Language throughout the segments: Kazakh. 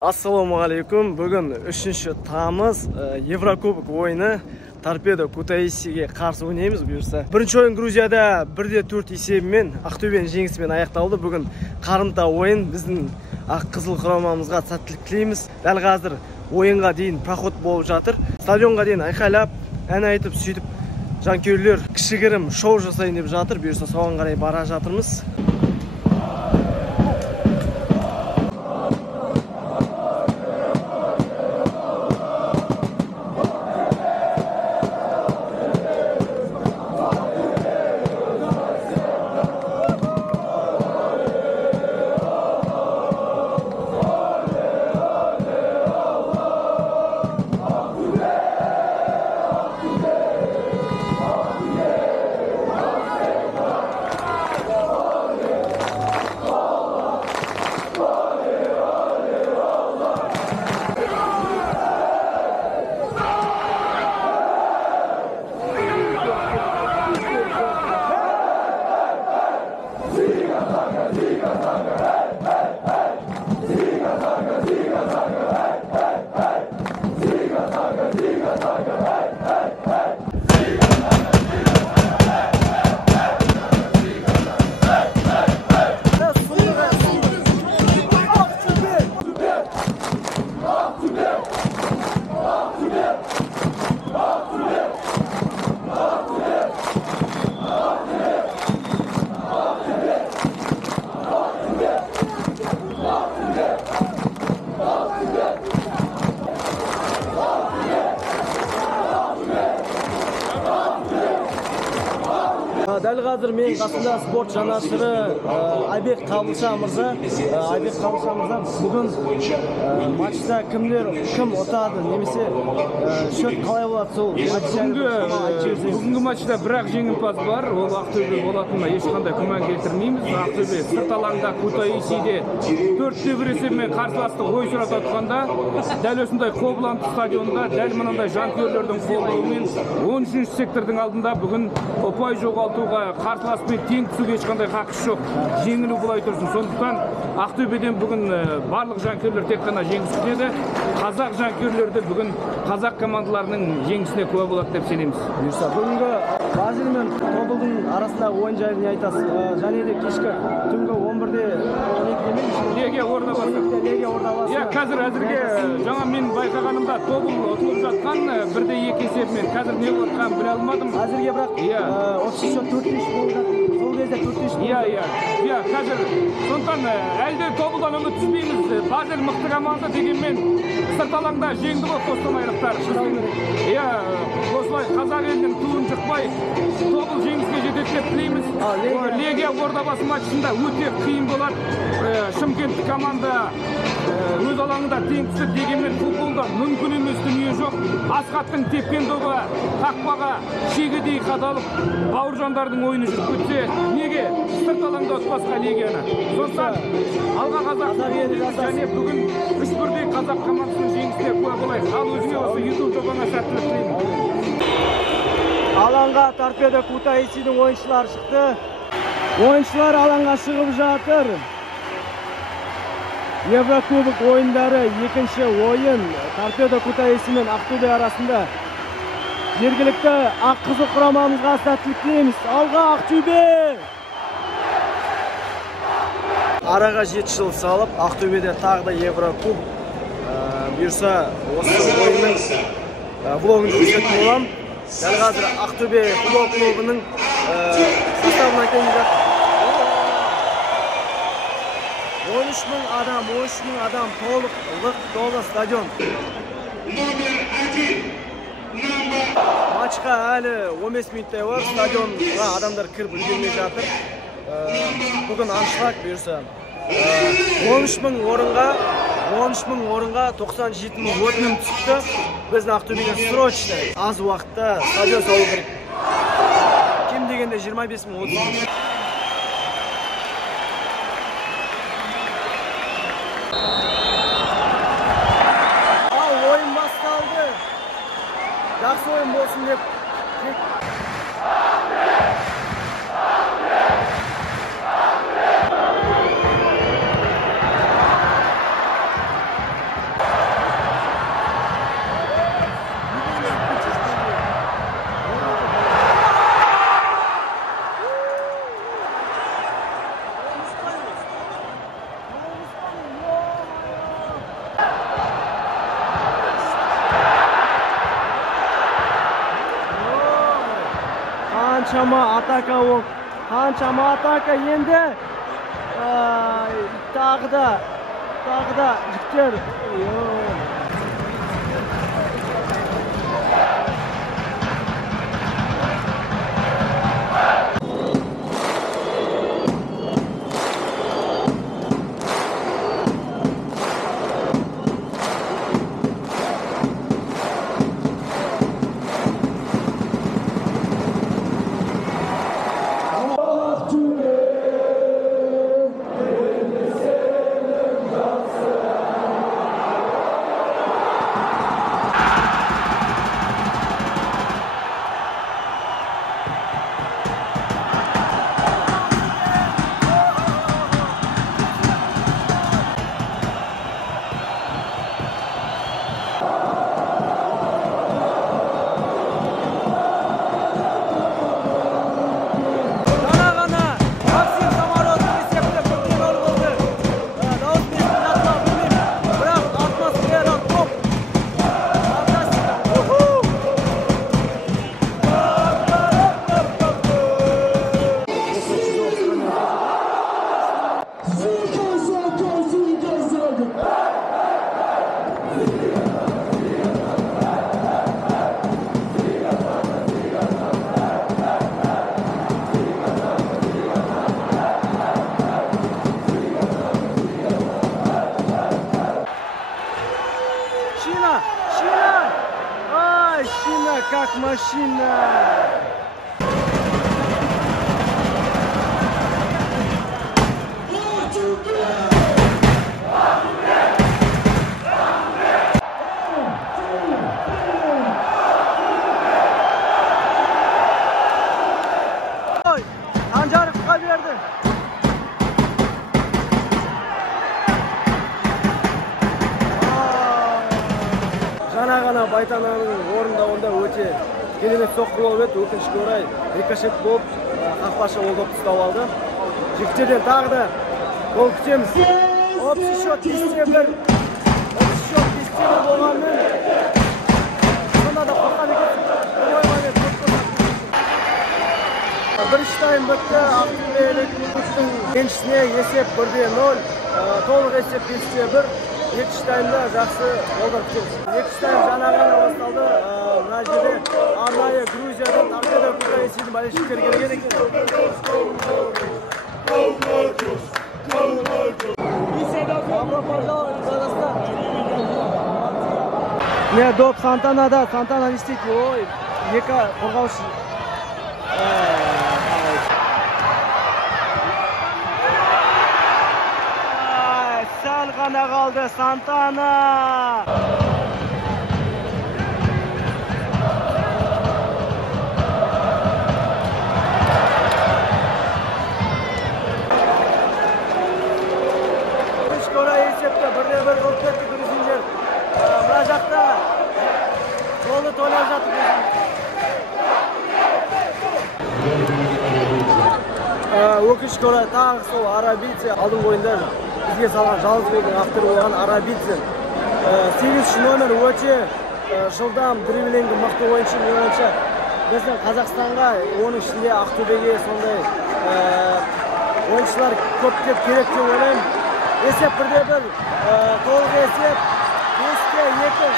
Assalamu alaikum. Bugün 3 Tamız Evrokubok oyunu Torpedo Kutaisi'ye qarşı oynaymiz buyursa. Birinchi oyun Gruziyada 1-4 esebімен Ақтөбенің жеңісімен аяқталды. Бүгін қарымта ойын біздің ақ қызыл құрамамызға сәттілік тілейміз. Дәл қазір ойынға дейін проход болып жатыр. Стадионға дейін айқайлап, ән айтып, сөйтіп жанкүйерлер кішігірім шоу жасайын деп жатыр. Бuyurса соған қарай бара жатырмыз. Дәл қазір мен қасында спорт жанашыры Айбек Қабылша мырза. Айбек Қабылша мырза, бүгін матчта кім ұтады, немесе шөт қалай болады сол? Бүгінгі матчта бір-ақ жеңімпаз бар, ол Ақтөбе болатынына ешқандай күмән келтірмейміз. Ақтөбе сырт алаңда Кутаисиде 4-1 есебімен қарсыласты ой сұрата тұтқанда, дәл осындай Қобыланды стадионында, дәл мынандай жанкүйерлердің қолдауымен 13-ші сектордың алдында бүгін ұпай жоғалтуға, қарсыласпен тең түсуге ешқандай хақысы жоқ. Жеңілу бұлай тұрсын. Сондықтан Ақтөбеден бүгін барлық жанкүйерлер тек қана жеңіс күтеді. Қазақ жанкүйерлері бүгін қазақ командаларының жеңісіне куә болады деп сенеміз. Бұйырса, бүгінгі Базель мен Тобылдың арасындағы ойын жайлы не айтасыз? Және де кешкі түнгі 11-де 12-де Легия ордабасы. Иә, қазір әзірге жаңа мен байқағанымда Тобыл ұтылып жатқан 1-2 есебімен. Қазір не болып жатқанын біле алмадым. Әзірге бірақ 34 4-3 болды. Сол кезде 4-3. Иә, қазір сондықтан әлде Тобылдан үміт түспейміз. Базель мықты команда дегенмен сырт алаңда жеңді ғой қостанайлықтар. Иә, осылай қазақ елінің туын жықпай Тобыл жеңіске жетеді деп тілейміз. Легия ордабасы матчында өте қиын болады. Шымкент команда өз алаңында тең түсіп дегенмен футболда мүмкін емес дүние жоқ. Асхаттың тепкен добы қақпаға шегедей қадалып, бауыржандардың ойыны жүріп кетсе, неге сырт алаңда ұтпасқа Легияны? Сондықтан алға қазақ және бүгін 3-1 қазақ командасының жеңісіне куә болайық. Ал өзіңе осы YouTube жобаңа сәттілік тілеймін. Алаңға Торпедо Кутаисидің ойыншылары шықты. Ойыншылар алаңға шығып жатыр. Еврокубок ойындары екінші ойын Торпедо Кутаиси мен Ақтөбе арасында. Жергілікті ақ қызыл құрамамызға сәттілік тілейміз. Алға Ақтөбе! Араға 7 жыл салып, Ақтөбеде тағы да Еврокубок. Бұйырса, осы ойынның блогын көрсетіп болам. Дәл қазір Ақтөбе футбол клубының составын айтайын жатыр. 13 мың адам толы стадион. Матчқа әлі 15 минуттай бар, стадионға адамдар кіріп үлгермей жатыр. Бүгін аншлаг бұйырса. 13 мың орынға 97 мың өтінім түсіпті. Біздің Ақтөбеге срочно аз уақытта стадион салу керек. Кем дегенде 25 мың өтінім. Ойын басталды. Жақсы ойын болсын деп. Qanchama ataka o. Qanchama ataka endi. Tag'da Jikter. Как машина! Sancarovga berdi. Жана гана Байтановдун орындауында өте керемет соққы болып еді. Өкінішке орай рикошет болып қақпашы ол допты ұстап алды. Жігіттерден тағы да гол күтеміз. Общий счет 5-1. Общий счет 5-1 болғанмен сонда да қорқан екен. Бірінші тайм бітті. Ақтөбеліктің еншісіне есеп 1-0. Толық есеп 5-1. Екінші таймда жақсы голдар күтеміз. Екінші тайм жаңа ғана басталды. Мына жерде арнайы Грузиядан Торпедо Кутаисидің болельшіктері келген екен. Добро пожаловать, Казахстан. Не, доп Сантанада. Сантана не істейді. Ой, екі қорғаушы. Сәл ғана қалды Сантана. Скоро есепті 1-1 болып кетті грузиндер. Мына жақта голды тойлап жатыр. Өкінішке орай тағы сол арабийцы алдыңғы ойында бізге салған жалғыз голдың авторы болған арабийцы. 8 номер өте жылдам дриблингі мықты ойыншы. Мен ойымша біздің Қазақстанға, оның ішінде Ақтөбеге сондай ойыншылар көптеп керек деп ойлаймын. Есеп 1-1, толық есеп 5-2.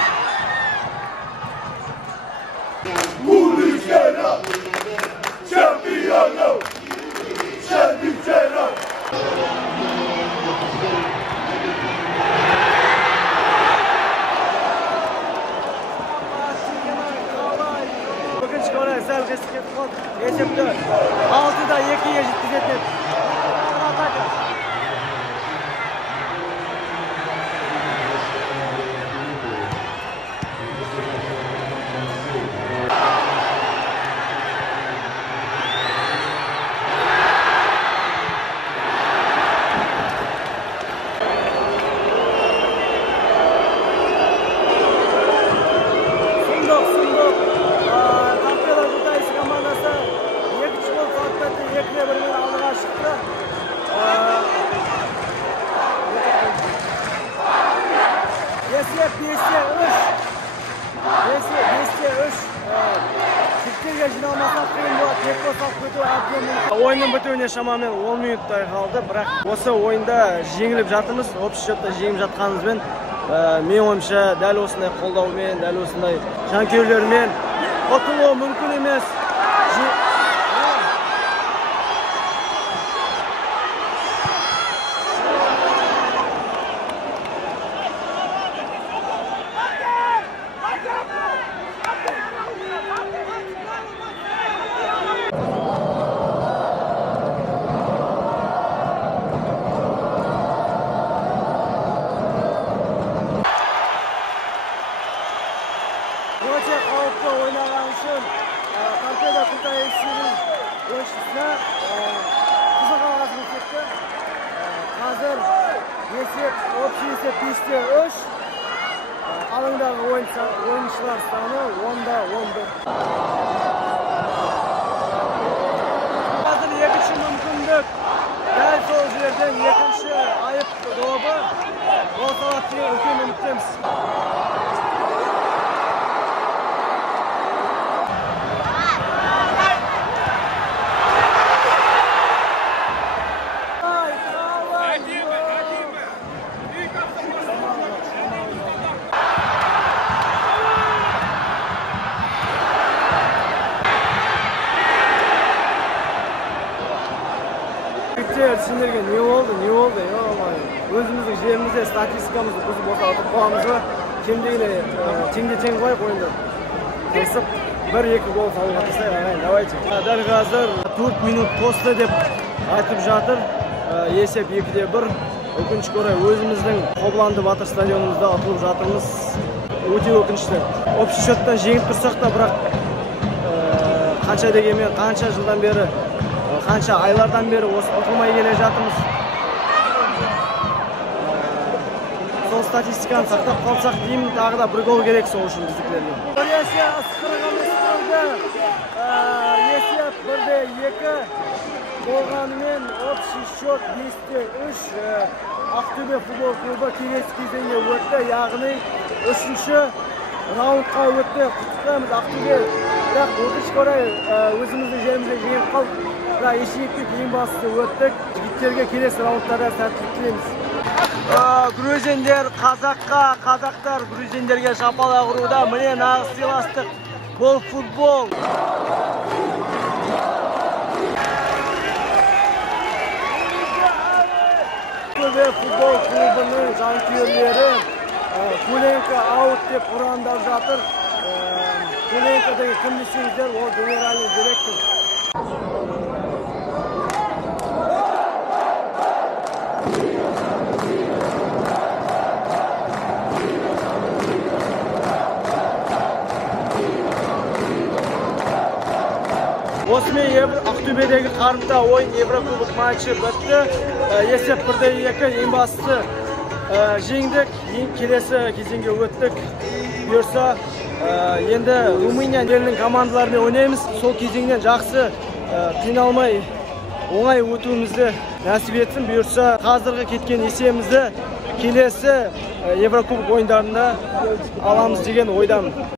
Өкінішке орай сәл қисық кетіп қалды. Есепті 6-2-ге жеткізетін. Атака. Беттерге жиналмасақ қиын болады, темпо салып кету әбден мүмкін. Ойынның бітуіне шамамен 10 минуттай қалды, бірақ осы ойында жеңіліп жатырмыз. Общий счетта жеңіп жатқанымызбен, мен ойымша дәл осындай қолдаумен, дәл осындай жанкүйерлермен ұтылуы мүмкін емес. Өте қауіпті ойнаған үшін Торпедо Кутаисидің ойыншысына қызыл қағаз көрсетті. Қазір есеп 5-3. Алаңдағы ойыншылар саны 10-11. Қазір екінші мүмкіндік. Дәл сол жерден екінші айып добы гол салады деген үлкен үміттеміз. Сендерге не болды? Өзіміздің жерімізде статистикамызды бұзып отырып қоямыз ба? Теңде-тең қойып ойында қосып 1-2 гол салуға тырысайық ағайын, давайте. Дәл қазір 4 минут тосты деп айтып жатыр. Есеп 2-1. Өкінішке орай өзіміздің Қобыланды Батыр стадионымызда ұтылып жатырмыз. Өте өкінішті. Общий счетта жеңіп тұрсақ та, бірақ қанша дегенмен қанша жылдан бері, қанша айлардан бері осы ұтылмай келе жатырмыз. Сол статистиканы сақтап қалсақ деймін, тағы да 1 гол керек сол үшін біздікілерге. Біресе ысқырғымыз тұрды. Есеп 1-2 болғанымен общий счет 5-3. Ақтөбе футбол клубы келесі кезеңге өтті, яғни 3-ші раундқа өтті. Құттықтаймыз Ақтөбе. Бірақ өкінішке орай өзіміздің жерімізде жеңіп қалдық. Бірақ ешекке ең бастысы өттік. Жігіттерге келесі раундтарда сәттілік тілейміз. Грузиндер қазаққа, қазақтар грузиндерге шапалақ ұруда. Міне нағыз сыйластық. Бұл футбол. Ақтөбе футбол клубының жанкүйерлері Куленко аут деп ұрандап жатыр. Куленко деген кім десеңіздер, ол генеральный директор. Осымен Ақтөбедегі қарымта ойын Еврокубок матчы бітті. Есеп 1-2, ең бастысы жеңдік, келесі кезеңге өттік. Бұйырса, енді Румыния елінің командаларымен ойнаймыз. Сол кезеңнен жақсы қиналмай оңай өтуімізді нәсіп етсін. Бұйырса, қазіргі кеткен есемізді келесі Еврокубок ойындарында аламыз деген ойдамын.